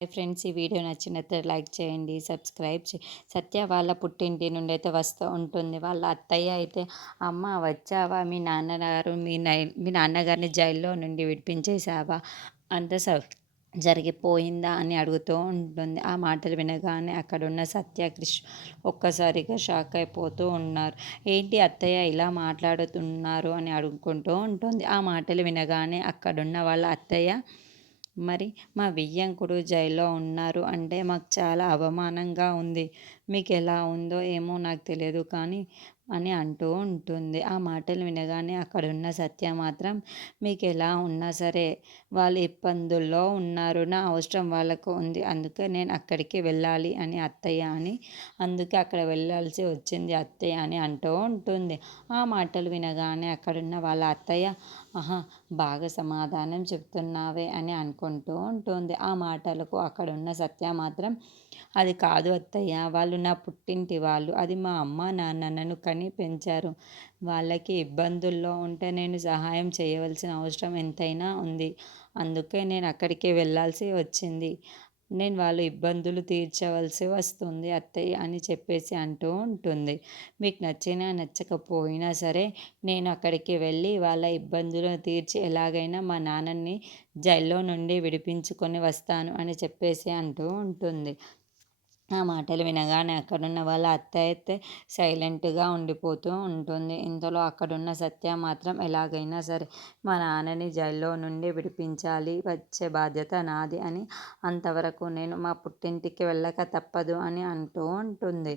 Friends, ఈ video నచ్చినట్లయితే like చేయండి, సబ్స్క్రైబ్ సత్య వాళ్ళ పుట్టింటి నుండి అయితే వస్తూ ఉంటుంది. వాళ్ళ అత్తయ్య అయితే, అమ్మ వచ్చావా, మీ నాన్నగారిని జైల్లో నుండి విడిపించేశావా, అంత జరిగిపోయిందా అని అడుగుతూ ఉంటుంది. ఆ మాటలు వినగానే అక్కడున్న సత్య, క్రిష్ ఒక్కసారిగా షాక్ అయిపోతూ ఉన్నారు. ఏంటి అత్తయ్య ఇలా మాట్లాడుతున్నారు అని అడుగుకుంటూ ఉంటుంది. ఆ మాటలు వినగానే అక్కడున్న వాళ్ళ అత్తయ్య, మరి మా వియ్యంకుడు జైల్లో ఉన్నారు అంటే మాకు చాలా అవమానంగా ఉంది. మీకు ఎలా ఉందో ఏమో నాకు తెలియదు కానీ అని అంటూ ఉంటుంది. ఆ మాటలు వినగానే అక్కడున్న సత్య మాత్రం, మీకు ఎలా ఉన్నా సరే వాళ్ళు ఇబ్బందుల్లో ఉన్నారు, నా అవసరం వాళ్ళకు ఉంది, అందుకే నేను అక్కడికి వెళ్ళాలి అని అత్తయ్య అని, అందుకే అక్కడ వెళ్ళాల్సి వచ్చింది అత్తయ్య అని అంటూ ఉంటుంది. ఆ మాటలు వినగానే అక్కడున్న వాళ్ళ అత్తయ్య, ఆహా, బాగా సమాధానం చెప్తున్నావే అని అనుకుంటూ ఉంటుంది. ఆ మాటలకు అక్కడున్న సత్య మాత్రం, అది కాదు అత్తయ్య, వాళ్ళు నా పుట్టింటి వాళ్ళు, అది మా అమ్మ నాన్న నన్ను కని పెంచారు, వాళ్ళకి ఇబ్బందుల్లో ఉంటే నేను సహాయం చేయవలసిన అవసరం ఎంతైనా ఉంది, అందుకే నేను అక్కడికి వెళ్ళాల్సి వచ్చింది, నేను వాళ్ళ ఇబ్బందులు తీర్చవలసి వస్తుంది అత్తయ్య అని చెప్పేసి అంటూ ఉంటుంది. మీకు నచ్చినా నచ్చకపోయినా సరే నేను అక్కడికి వెళ్ళి వాళ్ళ ఇబ్బందులను తీర్చి ఎలాగైనా మా నాన్నని జైల్లో నుండి విడిపించుకొని వస్తాను అని చెప్పేసి అంటూ ఉంటుంది. ఆ మాటలు వినగానే అక్కడున్న వాళ్ళ అత్తయ్య అయితే సైలెంట్గా ఉండిపోతూ ఉంటుంది. ఇంతలో అక్కడున్న సత్య మాత్రం, ఎలాగైనా సరే మా నాన్నని జైల్లో నుండి విడిపించాలి, వచ్చే బాధ్యత నాది అని, అంతవరకు నేను మా పుట్టింటికి వెళ్ళక తప్పదు అని అంటూ ఉంటుంది.